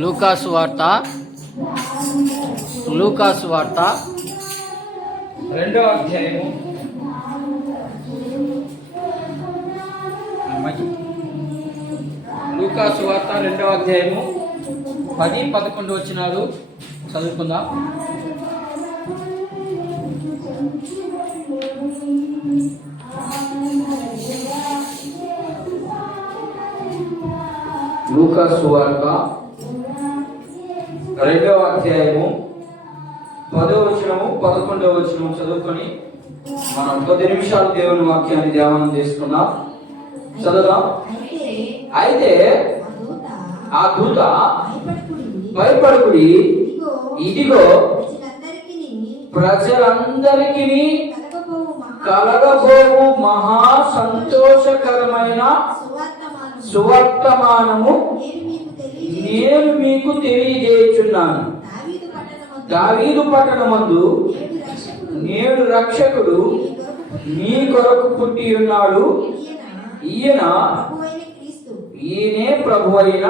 లూకాసు వార్త 2వ అధ్యాయము లూకాసు వార్త 2వ అధ్యాయము 10-11 వచనాలు చదువుకుందాం. లూకాసు వార్త 2వ అధ్యాయము 10వ వచనము 11వ వచనము చదువుకొని మనం 10 నిమిషాలు దేవుని వాక్యాన్ని ధ్యానం చేసుకున్నాం. చదువుదాం. అయితే ఆ దూత భయపడుకుడి, ఇదిగో ప్రజలందరికీ కలగబోవు మహా సంతోషకరమైన సువర్తమానము నేను మీకు తెలియజేయుచున్నాను. దావీదు పట్టణమందు నేడు రక్షకుడు మీ కొరకు పుట్టి ఉన్నాడు. ఈయనే ప్రభువైన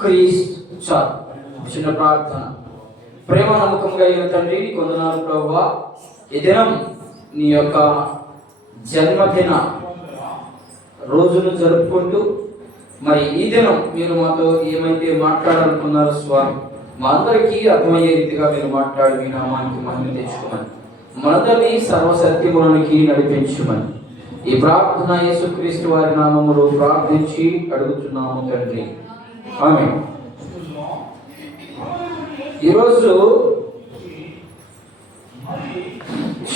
క్రీస్తు. చిన్న ప్రార్థన. ప్రేమ నమ్మకంగా అయిన తండ్రి, నీ కొందనాలు ప్రభువా. ఈ దినం నీ యొక్క జన్మదిన రోజును జరుపుకుంటూ మరి ఈ దినం మీరు మాతో ఏమైతే మాట్లాడాలనుకున్నారో స్వామి, మా అందరికీ అర్థమయ్యే రీతిగా మీరు మాట్లాడి మీ నామానికి మహిమ తెచ్చుకోమని, మనందరినీ సర్వసత్యములకి నడిపించమని ఈ ప్రార్థన యేసుక్రీస్తు వారి నామములో ప్రార్థించి అడుగుతున్నాము తండ్రి, ఆమేన్. ఈరోజు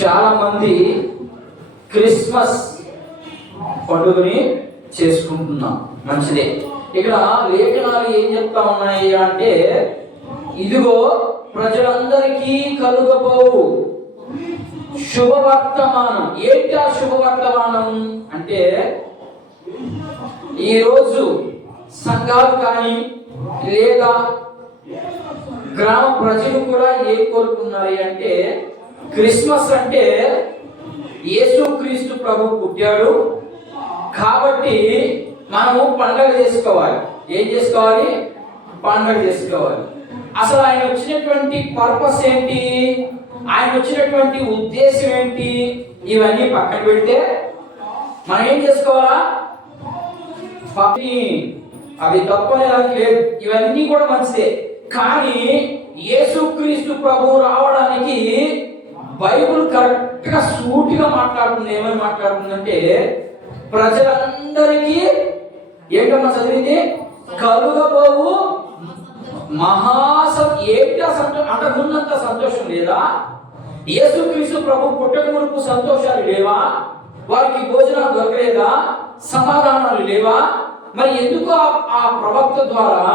చాలా మంది క్రిస్మస్ పండుగని చేసుకుంటున్నాం, మంచిదే. ఇక్కడ లేఖనాలు ఏం చెప్తా ఉన్నాయి అంటే, ఇదిగో ప్రజలందరికీ కలుగబోవు శుభవర్తమానం. ఏంటి ఆ శుభవర్తమానం అంటే, ఈరోజు సంఘాలు కానీ లేదా గ్రామ ప్రజలు కూడా ఏం కోరుకున్నారు అంటే, క్రిస్మస్ అంటే యేసుక్రీస్తు ప్రభు పుట్టాడు కాబట్టి మనము పండగ చేసుకోవాలి. ఏం చేసుకోవాలి? పండగ చేసుకోవాలి. అసలు ఆయన వచ్చినటువంటి పర్పస్ ఏంటి, ఆయన వచ్చినటువంటి ఉద్దేశం ఏంటి, ఇవన్నీ పక్కన పెడితే మనం ఏం చేసుకోవాలా? అవి తప్పనేదానికి లేదు, ఇవన్నీ కూడా మంచిదే. కానీ యేసుక్రీస్తు ప్రభు రావడానికి బైబుల్ కరెక్ట్ గా సూటిగా మాట్లాడుతుంది. ఏమని మాట్లాడుతుందంటే, ప్రజలందరికీ ఏంటమ్మా చదివింది? కలుగబోవు ఏంటా సంతోషం. అంతకుమున్నంత సంతోషం లేదా? యేసుక్రీస్తు ప్రభు పుట్టక మునుపు సంతోషాలు లేవా? వారికి భోజనాలు దొరకలేదా? సమాధానాలు లేవా? మరి ఎందుకు ఆ ప్రవక్త ద్వారా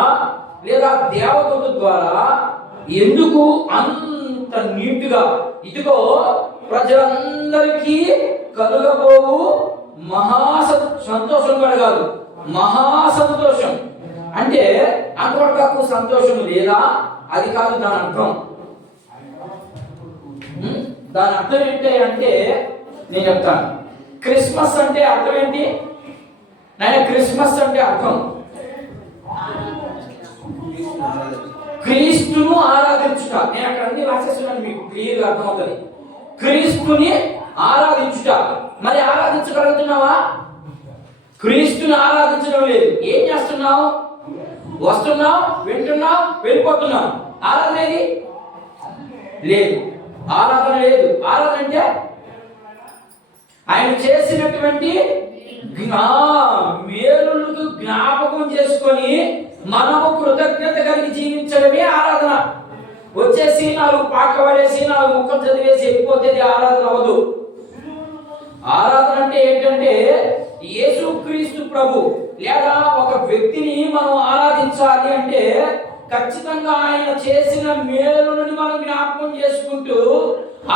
లేదా దేవదూత ద్వారా ఎందుకు అంత నీట్గా, ఇదిగో ప్రజలందరికీ కలుగబోవు సంతోషం కూడా కాదు, మహా సంతోషం అంటే అంతవరకు సంతోషం లేదా? అది కాదు దాని అర్థం. దాని అర్థం ఏంటి అంటే నేను చెప్తాను. క్రిస్మస్ అంటే అర్థం ఏంటి? క్రిస్మస్ అంటే అర్థం క్రీస్తును ఆరాధించుట. నేను అక్కడ అన్ని రాసేస్తున్నాను, మీకు క్లియర్గా అర్థమవుతుంది. క్రీస్తుని ఆరాధించుట. మరి ఆరాధించగలుగుతున్నావా? క్రీస్తుని ఆరాధించడం లేదు. ఏం చేస్తున్నావు? వస్తున్నావు, వింటున్నావు, వెళ్ళిపోతున్నావు. ఆరాధన ఏది? లేదు. ఆరాధన లేదు. ఆరాధన అంటే ఆయన చేసినటువంటి మేలులకు జ్ఞాపకం చేసుకొని మనము కృతజ్ఞత కలిగి జీవించడమే ఆరాధన. వచ్చేసి 4 పాటలు పడేసి 4 ముక్కలు చదివేసి వెళ్ళిపోతే ఆరాధన అవ్వదు. ఆరాధన అంటే ఏంటంటే, యేసుక్రీస్తు ప్రభు లేదా ఒక వ్యక్తిని మనం ఆరాధించాలి అంటే ఖచ్చితంగా ఆయన చేసిన మేలులను మనం జ్ఞాపకం చేసుకుంటూ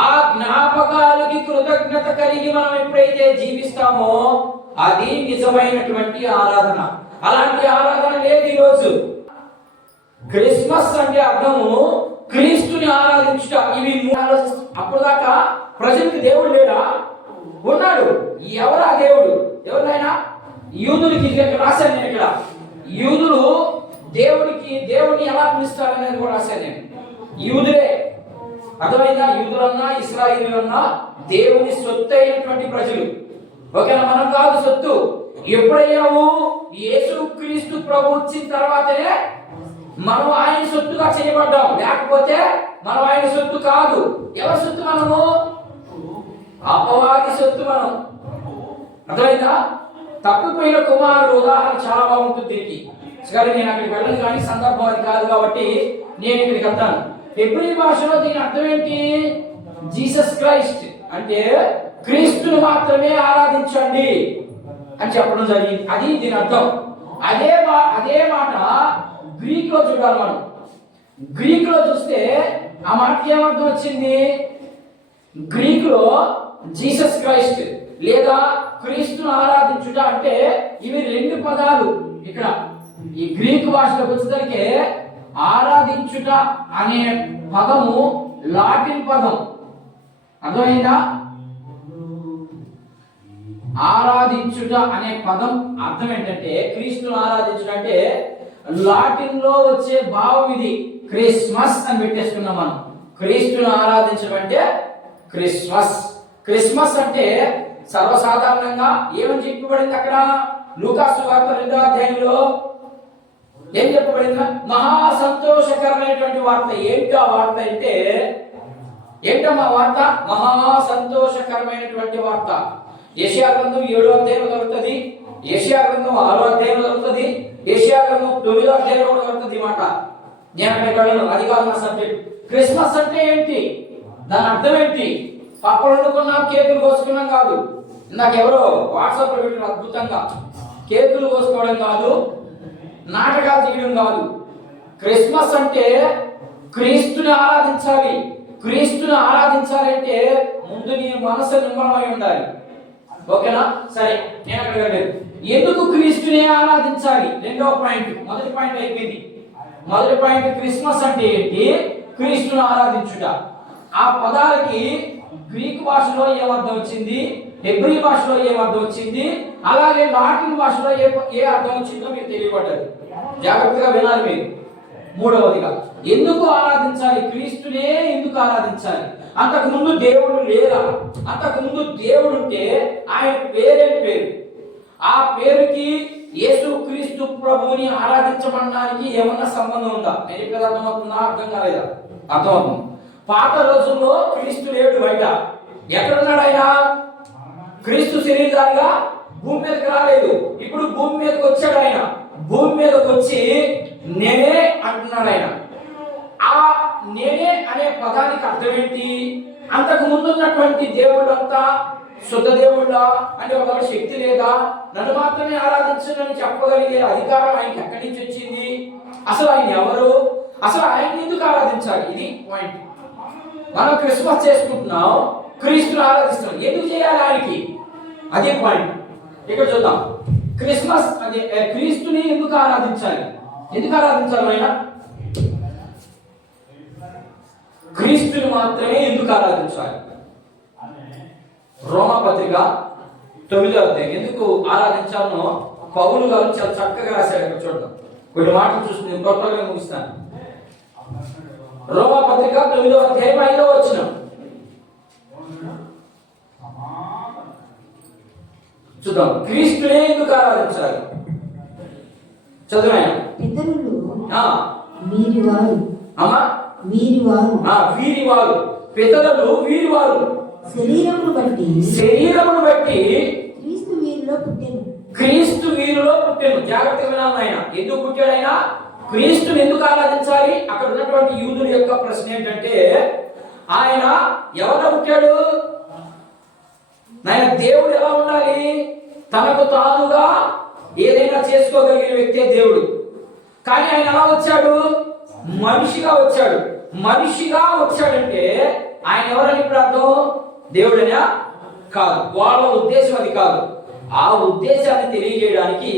ఆ జ్ఞాపకాలకి కృతజ్ఞత కలిగి మనం ఎప్పుడైతే జీవిస్తామో అది నిజమైనటువంటి ఆరాధన. అలాంటి ఆరాధన లేదు ఈరోజు. క్రిస్మస్ అంటే అర్థము క్రీస్తుని ఆరాధించుట. ఇవి అప్పుడు దాకా ప్రజలకు దేవుడు లేడా? ఉన్నాడు. ఎవరా దేవుడు? ఎవరైనా యూదులకి రాశాను నేను ఇక్కడ. యూదులు దేవుడిని ఎలా పిలుస్తారనేది కూడా రాశాను నేను. యూదులే, అర్థమైందా? యూదులన్నా ఇశ్రాయేలీయులన్నా దేవుని సొత్తు అయినటువంటి ప్రజలు. ఓకేనా? మనం కాదు సొత్తు. ఎప్పుడయ్యావు? యేసుక్రీస్తు ప్రభు వచ్చిన తర్వాతనే మనం ఆయన సొత్తుగా చేయబడ్డాం. లేకపోతే మనం ఆయన సొత్తు కాదు. ఎవరి సొత్తు మనము? అపవాది సొత్తు మనం. అర్థమైందా? తప్పిపోయిన కుమారుడు ఉదాహరణ చాలా బాగుంటుంది దీనికి. సరే, నేను అక్కడికి వెళ్ళను, కానీ సందర్భం అది కాదు కాబట్టి నేను ఇక్కడికి వెళ్తాను. హెబ్రీ భాషలో దీని అర్థం ఏంటి? జీసస్ క్రైస్ట్ అంటే క్రీస్తును మాత్రమే ఆరాధించండి అని చెప్పడం జరిగింది. అది దీని అర్థం. అదే మాట గ్రీక్ లో చూడాలి మనం. గ్రీక్ లో చూస్తే ఆ మాటకి ఏమర్థం వచ్చింది? గ్రీక్ లో జీసస్ క్రైస్ట్ లేదా క్రీస్తును ఆరాధించుట అంటే ఇవి రెండు పదాలు. ఇక్కడ ఈ గ్రీక్ భాషలోకి వచ్చేసరికి ఆరాధించుట అనే పదము లాటిన్ పదం. అర్థమైందా? ఆరాధించుట అనే పదం అర్థం ఏంటంటే క్రీస్తును ఆరాధించుట అంటే లాటిన్ లో వచ్చే భావం ఇది. క్రిస్మస్ అని పెట్టేసుకున్నాం మనం. క్రీస్తును ఆరాధించడం అంటే క్రిస్మస్. క్రిస్మస్ అంటే సర్వసాధారణంగా ఏమని చెప్పబడింది అక్కడ? లూకాసు వార్త 2వ అధ్యాయంలో ఏం చెప్పబడింది? మహా సంతోషకరమైనటువంటి వార్త. ఏంటో ఆ వార్త అంటే ఏంటమ్మా వార్త? మహా సంతోషకరమైనటువంటి వార్త. యెషయా గ్రంథం 7వ అధ్యాయంలో దొరుకుతుంది, యెషయా గ్రంథం 6వ అధ్యాయంలో దొరుకుతుంది, యెషయా గ్రంథం 9వ అధ్యాయంలో కూడా దొరుకుతుంది మాట. నేను అక్కడికి వెళ్ళను, అది కాదు నా సబ్జెక్ట్. క్రిస్మస్ అంటే ఏంటి? దాని అర్థం ఏంటి? పప్పులు వండుకున్నాం, కేకులు కోసుకున్నాం కాదు. ఇందాక ఎవరో వాట్సాప్ లో పెట్టిన అద్భుతంగా కేకులు కోసుకోవడం కాదు, నాటకాలు చేయడం కాదు. క్రిస్మస్ అంటే క్రీస్తుని ఆరాధించాలి. క్రీస్తుని ఆరాధించాలంటే ముందు నీ మనసు నిర్మలమై ఉండాలి. ఓకేనా? సరే, నేను అక్కడ వెళ్ళలేదు. ఎందుకు క్రీస్తుని ఆరాధించాలి? రెండవ పాయింట్. మొదటి పాయింట్ అయిపోయింది. మొదటి పాయింట్ క్రిస్మస్ అంటే ఏంటి? క్రీస్తుని ఆరాధించుట. ఆ పదాలకి గ్రీక్ భాషలో ఏమర్థం వచ్చింది, హెబ్రీ భాషలో ఏమర్థం వచ్చింది, అలాగే లాటిన్ భాషలో ఏ అర్థం వచ్చిందో మీకు తెలియబడ్డది. జాగ్రత్తగా వినాలి మీరు. మూడవదిగా ఎందుకు ఆరాధించాలి? క్రీస్తునే ఎందుకు ఆరాధించాలి? అంతకు ముందు దేవుడు లేరా? అంతకు ముందు దేవుడు ఉంటే ఆయన పేరేంటి పేరు? ఆ పేరుకి యేసుక్రీస్తు ప్రభువుని ఆరాధించమనడానికి ఏమన్నా సంబంధం ఉందా? నేను చెప్పేది అర్థమవుతుందా? అర్థం కాలేదా? అర్థమవుతుంది. పాత రోజుల్లో క్రీస్తు లేడు బయట. ఎక్కడున్నాడు ఆయన? క్రీస్తు శరీరాలుగా భూమి మీదకి రాలేదు. ఇప్పుడు భూమి మీదకి వచ్చాడు ఆయన. భూమి మీదకి వచ్చి నేనే అంటున్నాడు ఆయన. ఆ నేనే అనే పదానికి అర్థం ఏంటి? అంతకు ముందు ఉన్నటువంటి దేవుళ్ళంతా శుద్ధ దేవుళ్ళ అంటే ఒక శక్తి లేదా? నన్ను మాత్రమే ఆరాధించని చెప్పగలిగే అధికారం ఆయనకి ఎక్కడి నుంచి వచ్చింది? అసలు ఆయన ఎవరు? అసలు ఆయన ఎందుకు ఆరాధించాలి? ఇది పాయింట్. మనం క్రిస్మస్ చేసుకుంటున్నాం, క్రీస్తుని ఆరాధిస్తున్నాం. ఎందుకు చేయాలి ఆయనకి? అదే పాయింట్. ఇక్కడ చూద్దాం. క్రిస్మస్ అదే క్రీస్తుని ఎందుకు ఆరాధించాలి? ఎందుకు ఆరాధించాలి ఆయన? క్రీస్తుని మాత్రమే ఎందుకు ఆరాధించాలి? రోమా పత్రిక 9వ అధ్యాయం ఎందుకు ఆరాధించాలనో పౌలు గారు చాలా చక్కగా రాశాడు. ఇక్కడ చూద్దాం. కొన్ని మాటలు చూసి నేను త్వరగా ముగిస్తాను. రోమా పత్రిక 9వ అధ్యాయం 5వ వచనం చూద్దాం. క్రీస్తునే ఎందుకు ఆరాధించాలి? చదువు. వీరివారు పితరులు వీరివారు శరీరమును బట్టి క్రీస్తు వీరిలో పుట్టెను. జాగ్రత్తగా వినాలి ఆయన. ఎందుకు పుట్టాడు ఆయన? క్రీస్తుని ఎందుకు ఆరాధించాలి? అక్కడ ఉన్నటువంటి యూదుల యొక్క ప్రశ్న ఏంటంటే ఆయన ఎవరు పుట్టాడు? ఆయన దేవుడు ఎలా ఉండాలి? తనకు తానుగా ఏదైనా చేసుకోగలిగిన వ్యక్తే దేవుడు. కానీ ఆయన ఎలా వచ్చాడు? మనిషిగా వచ్చాడు. మనిషిగా వచ్చాడంటే ఆయన ఎవరని ఇప్పుడు అర్థం? దేవుడనా? కాదు. వాళ్ళ ఉద్దేశం అది కాదు. ఆ ఉద్దేశాన్ని తెలియజేయడానికి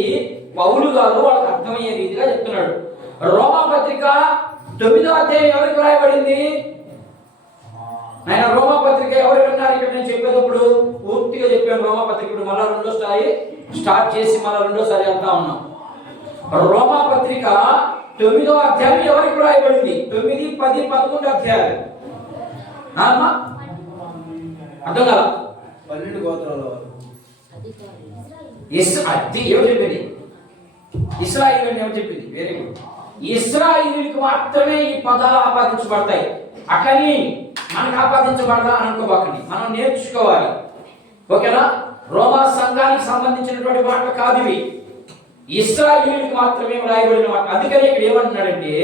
పౌలు గారు వాళ్ళకి అర్థమయ్యే రీతిగా చెప్తున్నాడు. రోమా పత్రిక 9వ అధ్యాయం ఎవరికి రాయబడింది? ఆయన రోమా పత్రిక ఎవరు విన్నారు? ఇక్కడ నేను చెప్పేటప్పుడు పూర్తిగా చెప్పాను. రోమా పత్రిక ఇప్పుడు మళ్ళా రెండోసారి స్టార్ట్ చేసి మళ్ళా రెండోసారి వెళ్తా ఉన్నాం. రోమా పత్రిక 9వ అధ్యాయం ఎవరికి రాయబడింది? 9, 10, 11 అధ్యాయాలు. అర్థం కదా? 12 గోత్రాల వారు. అది ఏమో చెప్పింది, ఇశ్రాయేలు ఏమో చెప్పింది. Very good. ఇశ్రాయేలుకి మాత్రమే ఈ పదాలు ఆపాదించబడతాయి. అట్లని మనకు ఆపాదించబడదా అని అనుకోబాకండి. మనం నేర్చుకోవాలి. ఓకేనా? రోమా సంఘానికి సంబంధించినటువంటి మాటలు కాదు ఇవి, ఇశ్రాయేలుకి మాత్రమే రాయబడిన మాట. అందుకని ఇక్కడ ఏమంటున్నాడంటే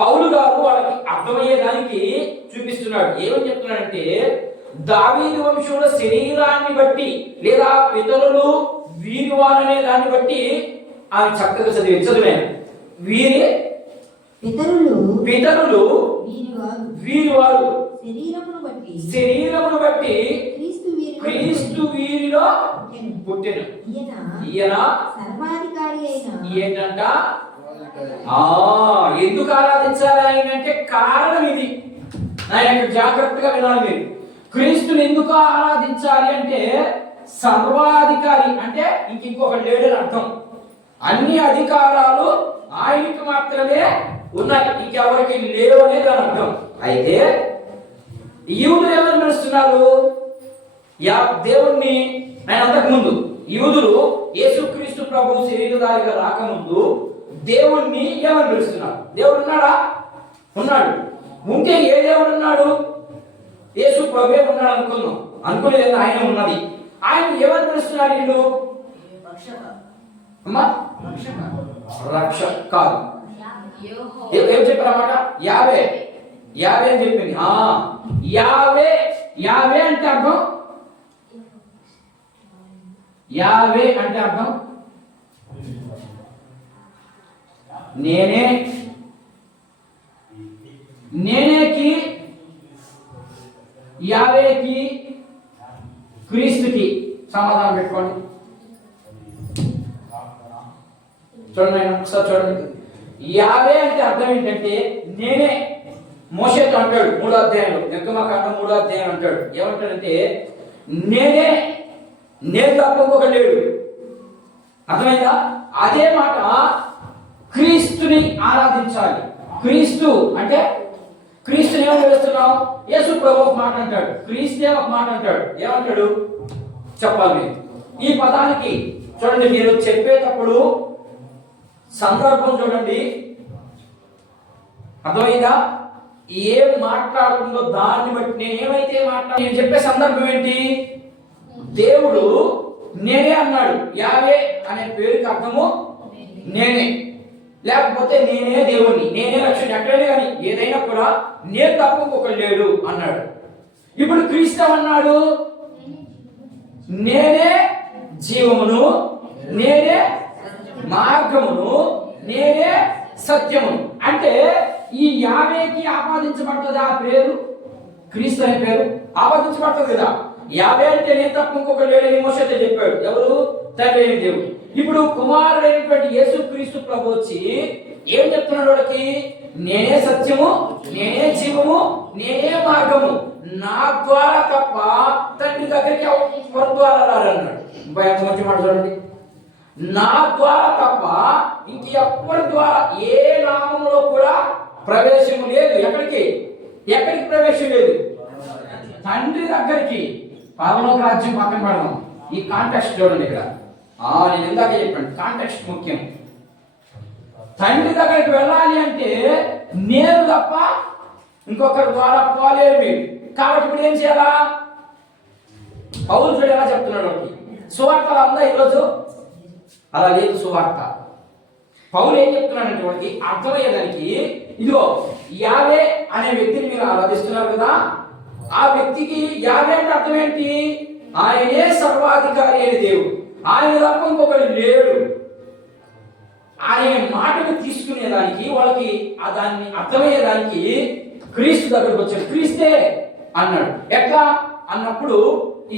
పౌలు గారు వాళ్ళకి అర్థమయ్యేదానికి చూపిస్తున్నాడు. ఏమని చెప్తున్నాడంటే దావీదు వంశంలో శరీరాన్ని బట్టి లేదా పితరులు వీరి వారనే దాన్ని బట్టి ఆయన చక్కగా చదివే వీరి పితరులు వీరి వారు శరీరమును బట్టి క్రీస్తు వీరిలో పుట్టెను. ఈయన ఏంటంట? ఎందుకు ఆరాధించాలి ఆయన అంటే కారణం ఇది. ఆయన జాగ్రత్తగా వినాలి మీరు. క్రీస్తుని ఎందుకు ఆరాధించాలి అంటే సర్వాధికారి అంటే ఇంకొకటి లేడని అర్థం. అన్ని అధికారాలు ఆయనకి మాత్రమే ఉన్నాయి, ఇంకెవరికి లేవు అనేది దాని అర్థం. అయితే యూదులు ఏమని పిలుస్తున్నారు దేవుణ్ణి? ఆయన అంతకుముందు యూదులు యేసుక్రీస్తు ప్రభు శరీరధారిగా రాకముందు దేవుణ్ణి ఏమని పిలుస్తున్నారు? దేవుడు ఉన్నాడా? ఉన్నాడు. ఉంటే ఏ దేవుడు ఉన్నాడు? యేసు ప్రభువే ఉన్నాడు అనుకున్నాం. అనుకోలేదు, ఆయన ఉన్నది. ఆయన ఏమని పిలుస్తున్నారు వీళ్ళు? అమ్మా రక్షక కాదు. ఏం చెప్పారన్నమాట? యావే యావే అని చెప్పింది. యావే యావే అంటే అర్థం, యావే అంటే అర్థం నేనే. నేనేకి యావేకి క్రీస్తుకి సమాధానం పెట్టుకోండి. చూడండి, ఒకసారి చూడండి. యావే అంటే అర్థం ఏంటంటే నేనే. మోషేతో అంటాడు 3వ అధ్యాయంలో, నిర్గమకాండం 3వ అధ్యాయం అంటాడు. ఏమంటాడంటే నేనే, నేను తప్ప ఇంకొక లేడు. అర్థమైందా? అదే మాట క్రీస్తుని ఆరాధించాలి. క్రీస్తు అంటే క్రీస్తుని ఏమని పిలుస్తున్నాం? యేసు ప్రభు ఒక మాట అంటాడు, క్రీస్తే ఒక మాట అంటాడు. ఏమంటాడు చెప్పాలి మీరు. ఈ పదానికి చూడండి, మీరు చెప్పేటప్పుడు సందర్భం చూడండి. అర్థమైందా? ఏం మాట్లాడుతుందో దాన్ని బట్టి నేను ఏమైతే నేను చెప్పే సందర్భం ఏంటి? దేవుడు నేనే అన్నాడు. యావే అనే పేరుకి అర్థము నేనే, లేకపోతే నేనే దేవుణ్ణి, నేనే రక్షణ. ఎక్కడైనా కానీ ఏదైనా కూడా నేను తప్ప ఇంకొకరు లేడు అన్నాడు. ఇప్పుడు క్రీస్తు అన్నాడు నేనే జీవమును, నేనే మార్గమును, నేనే సత్యమును. అంటే ఈ యావేకి ఆపాదించబడుతుంది ఆ పేరు, క్రీస్తు అనే పేరు ఆపాదించబడుతుంది కదా. యావే అంటే నేను తప్ప ఇంకొకరు లేడని మోషేతో చెప్పాడు. ఎవరు? తండ్రి అయిన దేవుడు. ఇప్పుడు కుమారుడైనటువంటి యేసు క్రీస్తు ప్రభు వచ్చి ఏం చెప్తున్నాడు వాళ్ళకి? నేనే సత్యము, నేనే జీవము, నేనే మార్గము, నా ద్వారా తప్ప తండ్రి దగ్గరికి ఎవరి ద్వారా రారన్నాడు. ఎంత మంచి మాట చూడండి. నా ద్వారా తప్ప ఇంక ఎవరి ద్వారా ఏ నామంలో కూడా ప్రవేశం లేదు. ఎక్కడికి ప్రవేశం లేదు? తండ్రి దగ్గరికి. పరలోక రాజ్యం పక్కన పెడదాం, ఈ కాంటెక్స్ట్ చూడండి. ఇక్కడ నేను ఇందాక చెప్పాను, కాంటెక్స్ట్ ముఖ్యం. తండ్రి దగ్గరికి వెళ్ళాలి అంటే నేను తప్ప ఇంకొకరి ద్వారా పోలేరు మీరు. కాబట్టి ఇప్పుడు ఏం చేయాలా? పౌలు చూడు ఎలా చెప్తున్నాడు వాడికి. సువార్తలు అందా ఈరోజు? అలా లేదు సువార్త. పౌలు ఏం చెప్తున్నాడంటే వాడికి అర్థమయ్యేదానికి, ఇదిగో యావే అనే వ్యక్తిని మీరు ఆరాధిస్తున్నారు కదా, ఆ వ్యక్తికి యావే అంటే అర్థం ఏంటి? ఆయనే సర్వాధికారి అయిన దేవుడు, ఆయన తప్ప ఇంకొకరు లేడు. ఆయన మాటను తీసుకునేదానికి వాళ్ళకి దాన్ని అర్థమయ్యేదానికి క్రీస్తు దగ్గరకు వచ్చాడు. క్రీస్తే అన్నాడు. ఎట్లా అన్నప్పుడు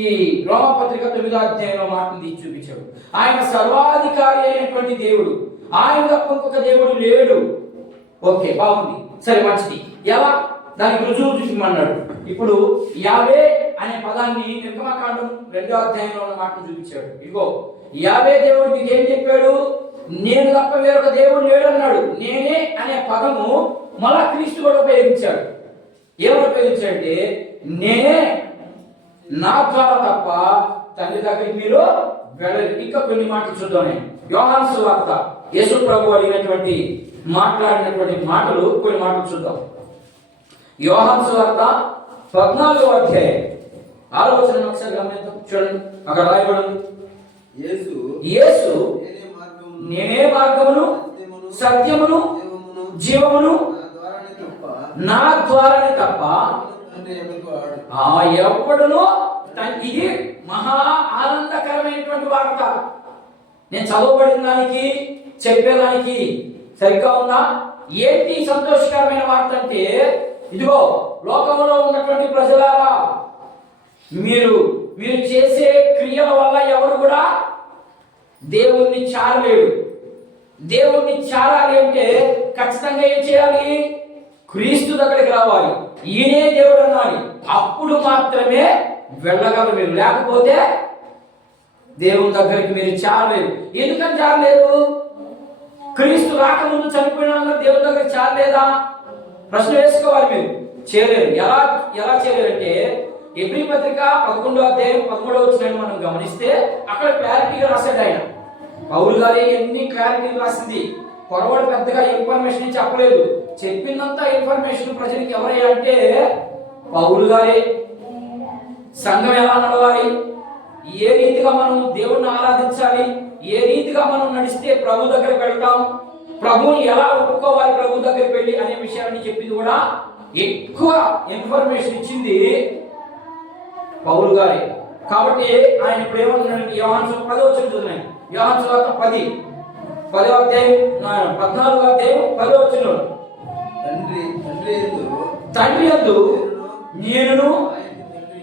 ఈ రోమపత్రిక 9వ అధ్యాయంలో మాటను తీసి చూపించాడు. ఆయన సర్వాధికారి అయినటువంటి దేవుడు, ఆయన తప్ప ఇంకొక దేవుడు లేడు. ఓకే, బాగుంది, సరే, మంచిది. ఎలా? దానికి రుజువు చూపించమన్నాడు. ఇప్పుడు యావే అనే పదాన్ని నిర్గమకాండం 2వ అధ్యాయంలో ఉన్న మాటను చూపించాడు. ఇదిగో యావే దేవుడు మీకు ఏం చెప్పాడు? నేను తప్ప వేరొక దేవుడు లేడు అన్నాడు. నేనే అనే పదము మళ్ళా క్రీస్తు కూడా ఉపయోగించాడు. ఏమని ఉపయోగించాడంటే, నేనే, నా ద్వారా తప్ప తండ్రి దగ్గరికి మీరు వెళ్ళరు. ఇంకా కొన్ని మాటలు చూద్దాం. యోహాను సువార్త యేసు ప్రభు అడిగినటువంటి మాట్లాడినటువంటి మాటలు కొన్ని మాటలు చూద్దాం. యోహాను సువార్త 14వ అధ్యాయం ఆలోచన ఒకసారి గమనిద్దాం. చూడండి, అక్కడ రాయబడింది, యేసు నేనే మార్గమును సత్యమును జీవమును నా ద్వారానే తప్ప ఎవడును. ఇది మహా ఆనందకరమైనటువంటి వార్త. నేను చదవబడిన దానికి చెప్పేదానికి సరిగ్గా ఉందా? ఏంటి సంతోషకరమైన వార్త అంటే, ఇదిగో లోకంలో ఉన్నటువంటి ప్రజలారా, మీరు చేసే క్రియల వల్ల ఎవరు కూడా దేవుణ్ణి చారలేడు. దేవుణ్ణి చారాలి అంటే ఖచ్చితంగా ఏం చేయాలి? క్రీస్తు దగ్గరికి రావాలి, ఈయనే దేవుడు అనాలి. అప్పుడు మాత్రమే వెళ్ళగలరు మీరు. లేకపోతే దేవుని దగ్గరికి మీరు చారలేరు. ఎందుకని చారలేరు? క్రీస్తు రాకముందు చనిపోయిన దేవుని దగ్గరికి చారలేదా? ప్రశ్న వేసుకోవాలి మీరు. చేయలేరు. ఎలా చేయలేరంటే, ఎబ్రీ పత్రిక 11వ అధ్యాయం 13వ వచనాన్ని మనం గమనిస్తే అక్కడ క్లారిటీగా రాశాడు ఆయన. పౌలు గారే ఎన్ని క్లారిటీ రాసింది. పొరపాటు పెద్దగా ఇన్ఫర్మేషన్ చెప్పలేదు. చెప్పినంత ఇన్ఫర్మేషన్ ప్రజలకు ఎవరయ్యా అంటే పౌలు గారే. సంఘం ఎలా నడవాలి, ఏ రీతిగా మనం దేవుణ్ణి ఆరాధించాలి, ఏ రీతిగా మనం నడిస్తే ప్రభు దగ్గరికి వెళ్తాం, ప్రభువుని ఎలా ఒప్పుకోవాలి ప్రభు దగ్గరికి వెళ్ళి అనే విషయాన్ని చెప్పింది కూడా ఎక్కువ ఇన్ఫర్మేషన్ ఇచ్చింది పౌలు గారే. కాబట్టి ఆయన ఇప్పుడు ఏమన్నాడు? యోహాను 10వ వచనం చూడండి. యోహాను సువార్త 10వ అధ్యాయం 14వ అధ్యాయం 10వ వచనం, తండ్రి యందు నేను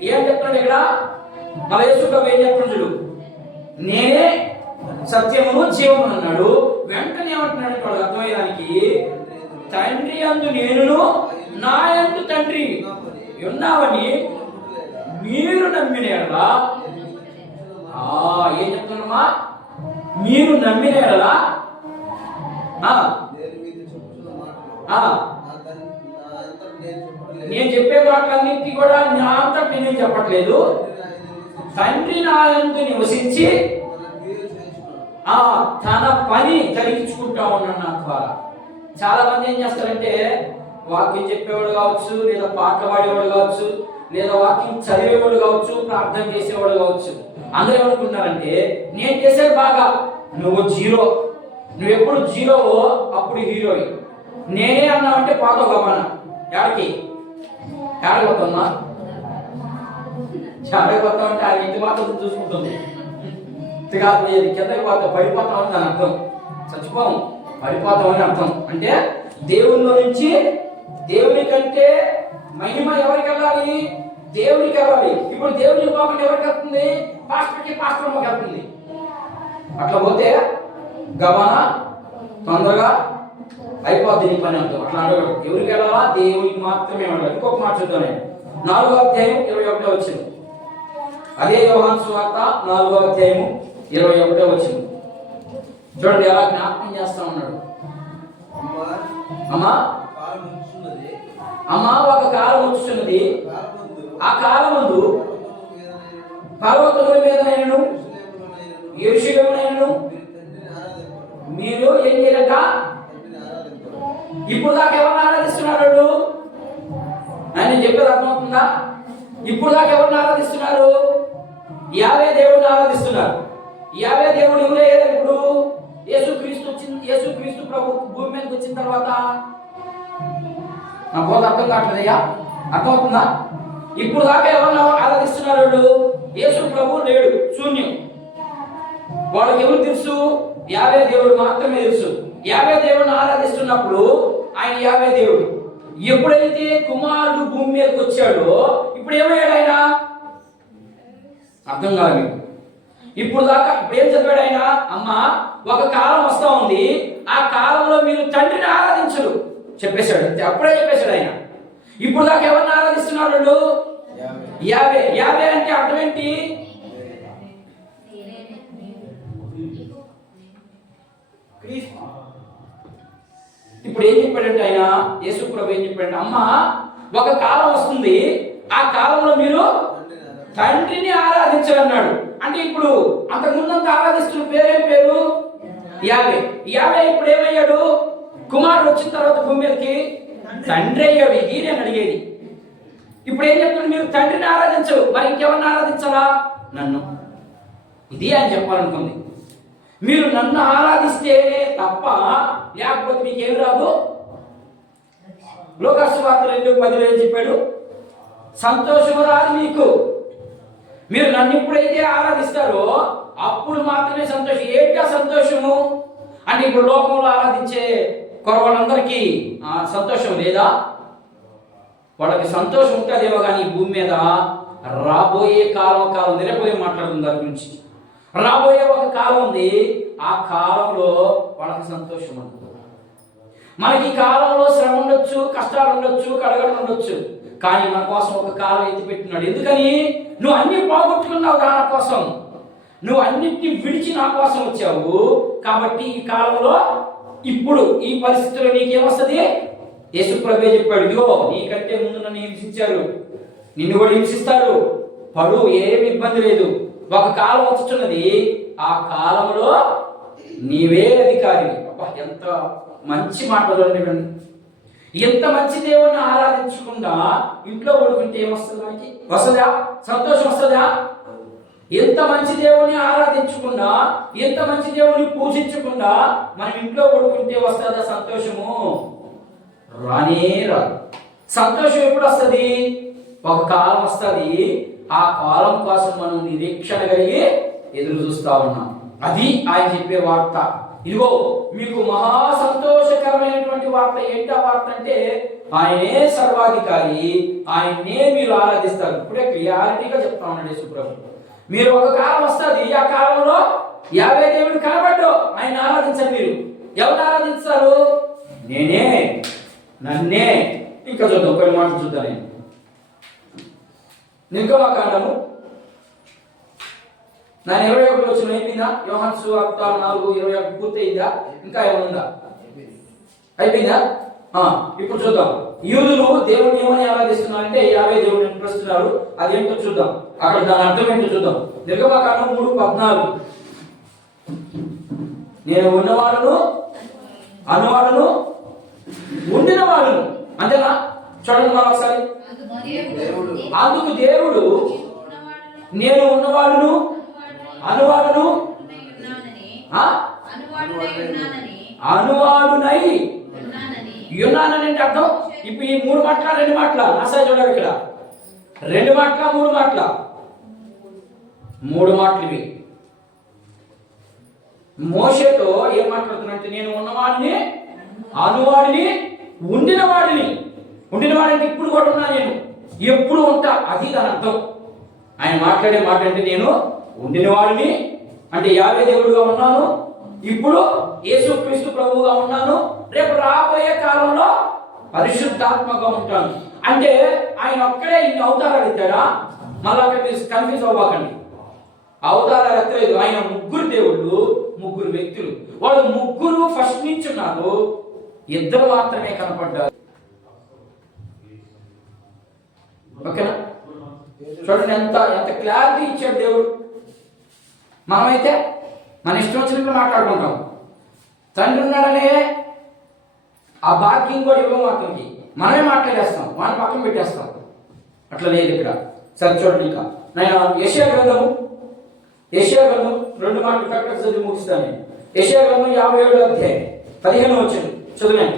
ఏం చెప్తున్నాడు ఇక్కడ? మన యేసు ప్రభు ఏం చెప్తున్నాడు చూడు, నేనే సత్యమును జీవమును అన్నాడు. వెంటనే ఏమంటున్నాడు ఇక్కడ అర్థమయ్యడానికి, తండ్రి యందు నేనును నా యందు తండ్రి ఉన్నావని మీరు నమ్మిన ఎడల, ఏం చెప్తున్నామా? మీరు నమ్మిన ఎడల, నేను చెప్పే మాటలన్నింటినీ కూడా నా అంతా నేనేం చెప్పట్లేదు. తండ్రి నా యందు నివసించి తన పని జరిగించుకుంటా ఉన్నాడు నా ద్వారా. చాలా మంది ఏం చేస్తారంటే, వాక్యం చెప్పేవాడు కావచ్చు, లేదా పాటలు పాడేవాడు కావచ్చు, లేదా వాక్యం చదివేవాడు కావచ్చు, ప్రార్థన చేసేవాడు కావచ్చు. అందరూ ఏమనుకుంటున్నారంటే, నేను చేసేది బాగా, నువ్వు జీరో. నువ్వు ఎప్పుడు జీరోవో అప్పుడు హీరోయి. నేనే అన్నావంటే పోతావు గమన. ఏడగొత్తమ్మా, ఏడగొత్తా అంటే ఆ ఇంటి మాత్రం చూసుకుంటుంది. కాదు, కిందకి పోతావు, పడిపోతామని దాని అర్థం. చచ్చిపోం, పడిపోతామని అర్థం. అంటే దేవునిలో నుంచి, దేవుని కంటే మహిమ ఎవరికి వెళ్ళాలి? దేవునికి వెళ్ళాలి. ఇప్పుడు దేవుని పోకుండా ఎవరికి వెళ్తుంది? పాస్టర్కి వెళ్తుంది. అట్లా పోతే గమన తొందరగా అయిపోద్ది నీ పని అంతా. అట్లా అడగడు. ఎవరికి వెళ్ళాలా? దేవునికి మాత్రమే వెళ్ళాలి. ఇంకొక మాట చూద్దాం. 4వ అధ్యాయం 21వ వచనం. అదే యోహాను సువార్త 4వ అధ్యాయం 21వ వచనం. చూడండి ఎలా జ్ఞాపకం చేస్తా ఉన్నాడు. అమ్మా ఒక కాలం వచ్చున్నది, ఆ కాలమందు పర్వతముల మీద నేను యెరూషలేమునైనను మీరు ఏం చేయాలట? ఇప్పుడు దాకా ఎవరిని ఆరాధిస్తున్నారు? ఆయన చెప్పేది అర్థమవుతుందా? ఇప్పుడు దాకా ఎవరిని ఆరాధిస్తున్నారు? యావే దేవుడిని ఆరాధిస్తున్నారు. యావే దేవుడు ఎవరయ్యారు? ఇప్పుడు యేసుక్రీస్తు ప్రభు భూమి మీదకి వచ్చిన తర్వాత నా బోధ అర్థం కావట్లేదయ్యా, అర్థమవుతుందా? ఇప్పుడు దాకా ఎవరిని ఆరాధిస్తున్నారు? యేసు ప్రభు లేడు, శూన్యం. వాళ్ళకి ఎవరు తెలుసు? యావే దేవుడు మాత్రమే తెలుసు. యావే దేవుడిని ఆరాధిస్తున్నప్పుడు ఆయన యావే దేవుడు. ఎప్పుడైతే కుమారుడు భూమి మీదకి వచ్చాడో ఇప్పుడు ఏమయ్యాడు ఆయన? అర్థం కాదు మీకు. ఇప్పుడు దాకా ఇప్పుడు ఏం చదివాడు ఆయన? అమ్మా ఒక కాలం వస్తా ఉంది, ఆ కాలంలో మీరు తండ్రిని ఆరాధించరు చెప్పేశాడు. అప్పుడే చెప్పేశాడు ఆయన. ఇప్పుడు దాకా ఎవరిని ఆరాధిస్తున్నాడు? యావే. యావే అంటే అర్థం ఏంటి? ఇప్పుడు ఏం చెప్పాడంటే ఆయన యేసు ప్రభు ఏం చెప్పాడంటే, అమ్మ ఒక కాలం వస్తుంది, ఆ కాలంలో మీరు తండ్రిని ఆరాధించాలన్నాడు. అంటే ఇప్పుడు అంతకుముందంతా ఆరాధిస్తున్న పేరేం పేరు? యావే. యావే ఇప్పుడు ఏమయ్యాడు? కుమారుడు వచ్చిన తర్వాత భూమి మీదకి తండ్రి అయ్యాడు. ఇది నేను అడిగేది. ఇప్పుడు ఏం చెప్తున్నాడు? మీరు తండ్రిని ఆరాధించరు, మరి ఇంకెవరిని ఆరాధించాలా? నన్ను. ఇది ఆయన చెప్పాలనుకుంది. మీరు నన్ను ఆరాధిస్తే తప్ప లేకపోతే మీకేమి రాదు. లోకాసు వార్త 2:10 ఏం చెప్పాడు? సంతోషము రాదు మీకు. మీరు నన్ను ఎప్పుడైతే ఆరాధిస్తారో అప్పుడు మాత్రమే సంతోషం. ఏంటా సంతోషము అంటే ఇప్పుడు లోకంలో ఆరాధించే వాళ్ళందరికీ సంతోషం లేదా? వాళ్ళకి సంతోషం ఉంటుందేమో కానీ ఈ భూమి మీద రాబోయే కాలం రేపు మాట్లాడుతుంది దాని గురించి. రాబోయే ఒక కాలం ఉంది, ఆ కాలంలో వాళ్ళకి సంతోషం ఉంటుంది. మనకి ఈ కాలంలో శ్రమ ఉండొచ్చు, కష్టాలు ఉండొచ్చు, కడగలు ఉండొచ్చు, కానీ మన కోసం ఒక కాలం ఎత్తిపెట్టినాడు. ఎందుకని? నువ్వు అన్ని పోగొట్టుకున్నావు నా కోసం, నువ్వు అన్నిటిని విడిచి నా కోసం వచ్చావు. కాబట్టి ఈ కాలంలో ఇప్పుడు ఈ పరిస్థితుల్లో నీకేమొస్తుంది? యేసు ప్రభువే చెప్పాడు, ఇదిగో నీకంటే ముందు నన్ను హింసించారు, నిన్ను కూడా హింసిస్తారు, పడు, ఏమి ఇబ్బంది లేదు. ఒక కాలం వచ్చుతున్నది, ఆ కాలంలో నీవే అధికారి. ఎంత మంచి మాట చూడండి. ఎంత మంచి దేవుణ్ణి ఆరాధించకుండా ఇంట్లో పడుకుంటే ఏమొస్తుంది? మనకి వస్తుందా? సంతోషం వస్తుందా? ఎంత మంచి దేవుణ్ణి ఆరాధించకుండా, ఎంత మంచి దేవుణ్ణి పూజించకుండా మనం ఇంట్లో పడుకుంటే వస్తుందా సంతోషము? రానే రాదు. సంతోషం ఎప్పుడు వస్తుంది? ఒక కాలం వస్తుంది, ఆ కాలం కోసం మనం నిరీక్షణ కలిగి ఎదురు చూస్తా ఉన్నాం. అది ఆయన చెప్పే వార్త. ఇదిగో మీకు మహా సంతోషకరమైనటువంటి వార్త. ఏంటి ఆ వార్త అంటే, ఆయనే సర్వాధికారి, ఆయన్నే మీరు ఆరాధిస్తారు. ఇప్పుడే క్లియారిటీగా చెప్తా ఉన్నాడు యేసు ప్రభు. మీరు ఒక కాలం వస్తుంది, ఆ కాలంలో యావే దేవుడు కనబడ్డు, ఆయన ఆరాధించారు. మీరు ఎవరు ఆరాధిస్తారు? నేనే, నన్నే. ఇంకా చూద్దాం, కొన్ని మాటలు చూద్దాం. నేను నిర్గమకాండము 21 వచ్చిన అయిపోయిందా? యోహాను సువార్త 4:21 పూర్తయిందా? ఇంకా ఏమన్నా అయిపోయిందా? ఇప్పుడు చూద్దాం. యూదులు దేవుని ఏమని ఆరాధిస్తున్నారంటే యావే దేవుడిని ప్రస్తున్నారు. అదేంటో చూద్దాం, అక్కడ దాని అర్థం ఏంటో చూద్దాం. నిర్గమకాండం 3:14 నేను ఉన్నవాడును, అనువాడును, ఉండినవాడును. అంతేనా? చూడండి మనం ఒకసారి. అందుకు దేవుడు నేను ఉన్నవాడును, అనువాడును, అనువాడునై ఉన్నానని అంటే అర్థం. ఇప్పుడు ఈ 3 మాటల 2 మాటల నాసా చూడాలి. ఇక్కడ 2 మాటల 3 మాటల 3 మాటలు ఇవి. మోషేతో ఏం మాట్లాడుతున్నట్టు? నేను ఉన్నవాడిని, అనువాడిని, ఉండినవాడిని. ఉండినవాడంటే ఇప్పుడు కూడా ఉన్నా, నేను ఎప్పుడు ఉంటా, అది దాని అర్థం. ఆయన మాట్లాడే మాట అంటే నేను ఉండినవాడిని అంటే యావే దేవుడుగా ఉన్నాను, ఇప్పుడు యేసుక్రీస్తు ప్రభువుగా ఉన్నాను, రేపు రాబోయే కాలంలో పరిశుద్ధాత్మగా ఉంటాను. అంటే ఆయన ఒక్కడే ఇన్ని అవతారాలు ఎత్తాడా? మళ్ళీ అక్కడ మీరు కన్ఫ్యూజ్ అవ్వకండి. అవతారాలు ఎత్తలేదు. ఆయన 3 దేవుళ్ళు, 3 వ్యక్తులు. వాళ్ళు 3 ఫస్ట్ నుంచి ఉన్నారు, 2 మాత్రమే కనపడ్డారు. ఓకేనా? చూడండి ఎంత క్లారిటీ ఇచ్చాడు దేవుడు. మనమైతే మన ఇష్టం వచ్చినట్లు మాట్లాడుకుంటాం. తండ్రి ఉన్నాడనే ఆ భాగ్యం కూడా ఇవ్వము అతనికి. మనమే మాట్లాడేస్తాం, వాడిని పక్కన పెట్టేస్తాం. అట్లా లేదు ఇక్కడ. సరే చూడండి, ఇంకా నేను యెషయా గ్రంథం 2 మాటలు కరెక్ట్గా చదివి ముగిస్తాను. యెషయా గ్రంథం 57వ అధ్యాయం 15వ వచనం చదివాను.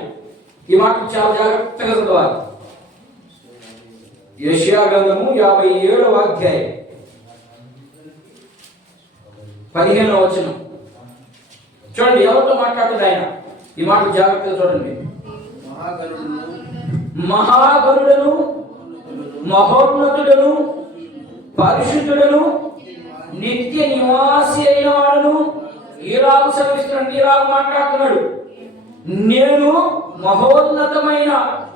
ఈ మాటలు చాలా జాగ్రత్తగా చదవాలి. యెషయా గ్రంథము 57వ అధ్యాయం 15వ వచనం చూడండి. ఎవరితో మాట్లాడుతుంది ఆయన? ఈ మాటలు జాగ్రత్తగా చూడండి. మహాగరుడను, మహోన్నతుడను, పరిశుద్ధుడను, నిత్య నివాసి అయిన వాడును. ఈలాగు సెలవిస్తున్నాడు, ఈలాగు మాట్లాడుతున్నాడు. నేను మహోన్నతమైన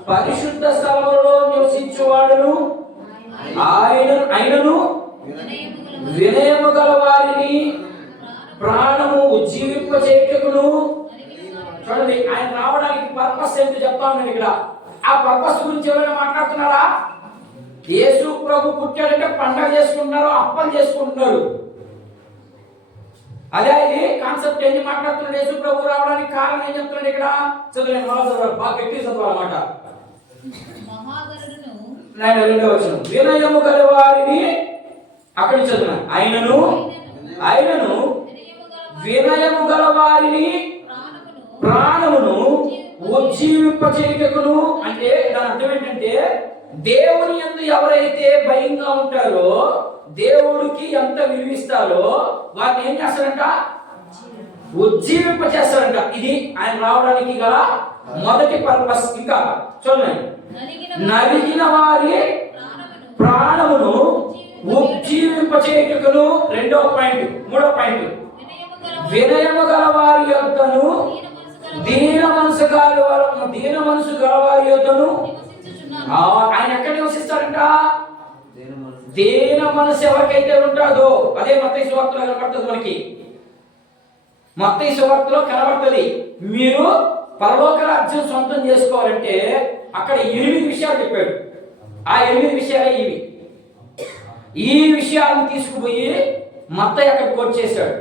పరిశుద్ధ స్థలంలో నివసించువాడును, ఆయనను వినయము గల వారిని ప్రాణము ఉజ్జీవింపచేయుటకును చూడండి, ఆయన రావడానికి పర్పస్ ఏంటో చెప్తా ఉన్నాను ఇక్కడ. ఆ పర్పస్ గురించి ఎవరైనా మాట్లాడుతున్నారా? యేసు ప్రభు పుట్టాడంటే పండగ చేసుకుంటున్నారు, అప్పలు చేసుకుంటున్నారు. అదే ఇది కాన్సెప్ట్ ఏంటి మాట్లాడుతున్నాడు? యేసు ప్రభు రావడానికి కారణం ఏం చెప్తున్నాడు ఇక్కడ? చదువు, బాగా గట్టి చదవాలన్నమాట. రెండవ వచనం, వినయము గల వారిని, అక్కడి చదువు, ఆయనను వినయము గల వారిని ప్రాణమును ఉజ్జీవింపచేయుటకును. అంటే దాని అర్థం ఏంటంటే, దేవుని యందు ఎవరైతే భయంగా ఉంటారో, దేవుడికి ఎంత విలువిస్తారో వారిని ఏం చేస్తారంట? ఉజ్జీవింప చేస్తారంట. ఇది ఆయన రావడానికి గల మొదటి పర్పస్. ఇంకా చూడండి, నలిగిన వారి ప్రాణమును ఉజ్జీవింపచేయుటకును. రెండవ పాయింట్. మూడవ పాయింట్, వినయము గల వారి యొద్దను, దీన మనసు గల వారి యొద్దను. ఆయన ఎక్కడ నివసిస్తారంట? దీన మనసు ఎవరికైతే ఉంటుందో, అదే మత్తయి సువార్తలో కనబడుతుంది మనకి. మత్తయి సువార్తలో కనబడుతుంది. మీరు పరలోక రాజ్యం సొంతం చేసుకోవాలంటే అక్కడ 8 విషయాలు చెప్పాడు. ఆ 8 విషయాలే ఇవి. ఈ విషయాలను తీసుకుపోయి మత్తయి అక్కడ కోట్ చేశాడు.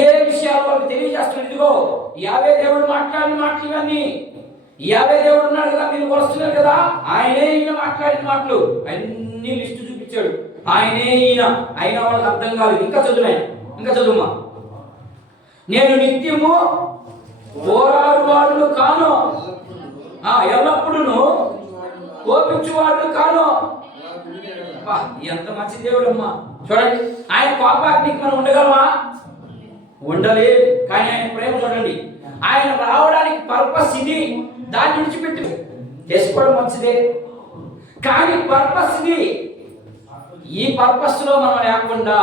ఏ విషయాలు వాళ్ళకి తెలియజేస్తున్నాడు? ఇదిగో యావే దేవుడు మాట్లాడిన మాటలు ఇవన్నీ. యావే దేవుడు ఉన్నాడు కదా, మీరు వస్తున్నారు కదా, ఆయనే ఈయన మాట్లాడిన మాటలు అన్ని లిస్టు చూపించాడు. ఆయనే ఈయన అయిన వాళ్ళకి అర్థం కాలేదు. ఇంకా చదువుమా. నేను నిత్యము పోరాడువాడును కాను, ఎల్లప్పుడూ కోపించువాడు కాను. ఎంత మంచి దేవుడు అమ్మా. చూడండి, ఆయన కోపాగ్నికి మనం ఉండగలమా? ఉండలేదు. కానీ ఆయన ప్రేమ చూడండి. ఆయన రావడానికి పర్పస్ ఇది. దాన్ని విడిచిపెట్టి చేసుకోవడం మంచిదే, కానీ పర్పస్ ఇది. ఈ పర్పస్ లో మనం లేకుండా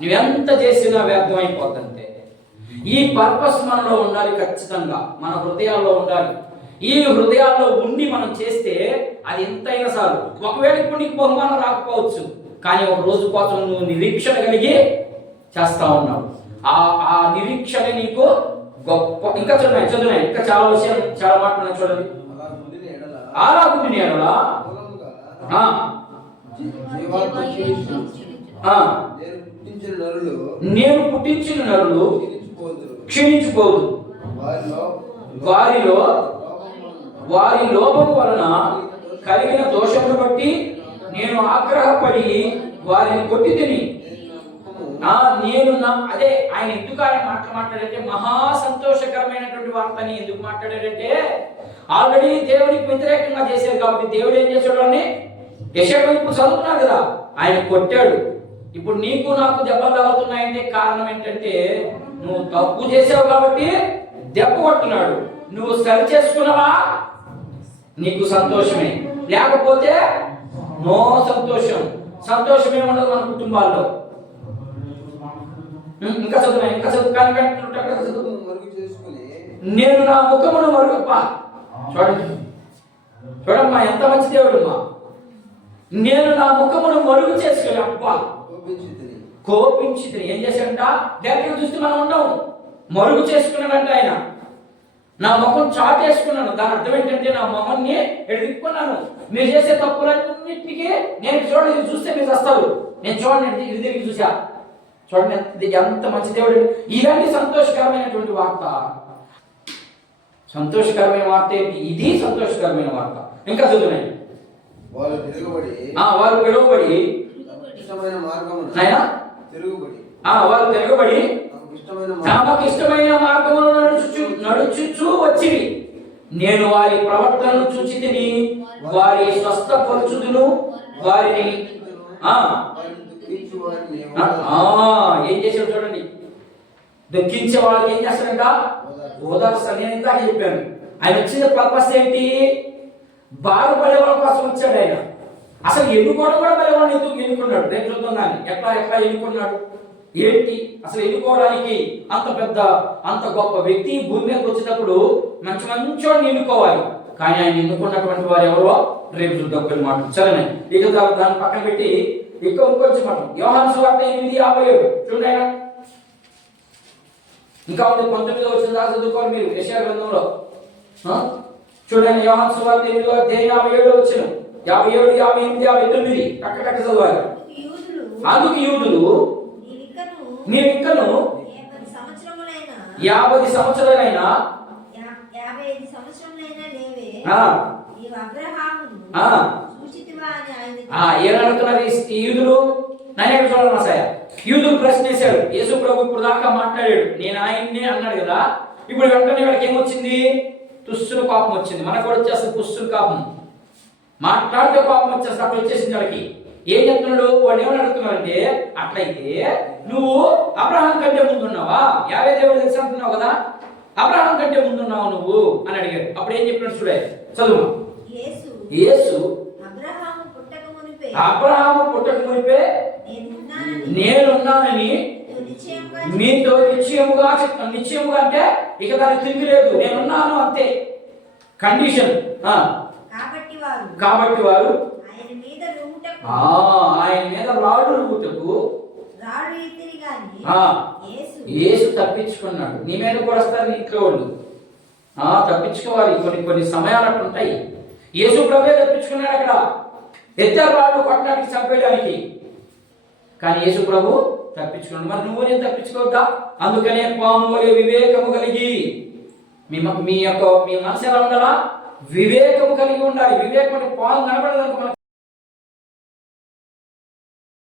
నువ్వెంత చేసినా వ్యర్థం అయిపోతుంటే, ఈ పర్పస్ మనలో ఉండాలి. ఖచ్చితంగా మన హృదయాల్లో ఉండాలి. ఈ హృదయాల్లో ఉండి మనం చేస్తే అది ఎంతైనా చాలు. ఒకవేళ ఇప్పుడు నీకు బహుమానం రాకపోవచ్చు, కానీ ఒక రోజు కోసం నువ్వు నిరీక్షణ కలిగి చేస్తా ఉన్నావు. ఆ నిరీక్షణ నీకు గొప్ప. ఇంకా చదువున్నాయి ఇంకా చాలా విషయాలు, చాలా మాటలు చూడండి. అలా గుండి నేడలా నేను పుట్టించిన నరులు క్షీణించిపోదు, వారి లోపం వలన కలిగిన దోషమును బట్టి నేను ఆగ్రహపడి వారిని కొట్టి తిని. నేను అదే ఆయన ఎందుకు ఆయన మాట్లాడాడంటే, మహా సంతోషకరమైనటువంటి వార్తని ఎందుకు మాట్లాడాడంటే, ఆల్రెడీ దేవునికి వ్యతిరేకంగా చేశారు కాబట్టి దేవుడు ఏం చేశాడు అని యెషయా ఇప్పుడు చదువుతున్నారు కదా, ఆయన కొట్టాడు. ఇప్పుడు నీకు నాకు దెబ్బలు తగులుతున్నాయంటే కారణం ఏంటంటే, నువ్వు తప్పు చేసావు కాబట్టి దెబ్బ కొట్టున్నాడు. నువ్వు సరి చేసుకున్నావా, నీకు సంతోషమే. లేకపోతే నో సంతోషం. సంతోషమే ఉండదు మన కుటుంబాల్లో. ఇంకా చదువు నేను నా ముఖమును మరుగప్ప. చూడమ్మా ఎంత మంచి దేవుడమ్మా. నేను నా ముఖమును మరుగు చేసుకుని అబ్బా కోపించి ఏం చేశాడంట? దగ్గర చూస్తే మనం ఉండవు. మరుగు చేసుకున్నాడంట ఆయన. నా ముఖం చాటేసుకున్నాను. దాని అర్థం ఏంటంటే, నా మొహాన్ని ఎడుక్కున్నాను. మీరు చేసే తప్పులన్నింటికి నేను చూడండి, చూస్తే మీరు వస్తారు. నేను చూడండి, ఇది తిరిగి చూసా. చూడండి ఎంత మంచి దేవుడు. ఇవన్నీ సంతోషకరమైనటువంటి వార్త. సంతోషకరమైన వార్త ఏంటి? ఇది సంతోషకరమైన వార్త. ఇంకా చదువున్నాయి. వారు పిలువబడి వారు తిరగబడి తమకు ఇష్టమైన మార్గములను నడుచుచూ వచ్చి నేను వారి ప్రవర్తనను చూచి తిని వారి స్వస్థపరచుదును. వారిని ఏం చేశాడు చూడండి. దుఃఖించే వాళ్ళకి ఏం చేస్తాడంట? ఓదార్స్తాను. నేను ఇందాక చెప్పాను. ఆయన వచ్చిన పర్పస్ ఏంటి? బాగుపడే వాళ్ళ కోసం వచ్చాడు ఆయన. అసలు ఎన్నుకోవడం కూడా పడేవాడిని ఎందుకు ఎన్నుకున్నాడు? నేను చూద్దాం దాన్ని. ఎట్లా ఎన్నుకున్నాడు ఏంటి? అసలు ఎన్నుకోవడానికి అంత గొప్ప వ్యక్తి భూమి మీదకి వచ్చినప్పుడు మంచోడిని ఎన్నుకోవాలి. కానీ ఆయన ఎన్నుకున్నటువంటి వారు ఎవరో రేపు చూద్దాం కొన్ని మాటలు. సరేనే, ఇక దాన్ని పక్కన పెట్టి ఇంకొంచెం మాట. యోహాను సువార్త 8:57 చూడండి. ఇంకా ఉంది 19వ వచనం దాకా చదువుకోవాలి మీరు యెషయా గ్రంథంలో. చూడండి, యోహాను సువార్త 8వ అధ్యాయం 57వ వచనం, 57, 58, 59 టక్క చదవాలి. అందుకు యూదులు నీ విక్కను 50 సంవత్సరాలైనా ఏమనుకున్నారు ఈ యూదులు? నన్నే చూడాలి మసాయ. యూదులు ప్రశ్న వేశాడు. యేసు ప్రభు ఇప్పుడు దాకా మాట్లాడాడు, నేను ఆయన్నే అన్నాడు కదా. ఇప్పుడు వెంటనే వాడికి ఏమొచ్చింది? తుస్సులు కోపం వచ్చింది. మనకు కూడా వచ్చేస్తుంది తుస్సులు కోపం, మాట్లాడితే కోపం వచ్చేస్తుంది. అట్లా వచ్చేసింది వాళ్ళకి. ఏం చెప్తున్నాడు? వాడు ఏమని అడుగుతున్నాడంటే, అట్లయితే నువ్వు అబ్రహాం కంటే ముందున్నావా? యావే దేవుడు తెలుసు అంటున్నావు కదా, అబ్రహాం కంటే ముందున్నావు నువ్వు అని అడిగాడు. అప్పుడు ఏం చెప్పినాడు చూడే, చదువు. యేసు అబ్రహాము పుట్టక మునిపే నేనున్నానని మీతో నిశ్చయముగా చెప్తాను. నిశ్చయముగా అంటే ఇక దానికి తిరిగి లేదు, నేనున్నాను అంతే, కండిషన్. కాబట్టి వారు ఆయన మీద రాళ్ళు రువ్వుటకు యేసు తప్పించుకున్నాడు. నీ మీద కూడా వస్తారు నీ ఇంట్లో వాళ్ళు, తప్పించుకోవాలి. కొన్ని సమయాలు అట్టు ఉంటాయి. యేసు ప్రభువే తప్పించుకున్నాడు. అక్కడ ఎత్తారు రాళ్ళు కొట్టడానికి, చంపేయడానికి, కానీ యేసు ప్రభు తప్పించుకున్నాడు. మరి నువ్వు నేను తప్పించుకోవద్దా? అందుకనే పాము వలె వివేకము కలిగి మీ మనసు ఎలా ఉండాలా? వివేకము కలిగి ఉండాలి. వివేకం అంటే పాము కనబడదు.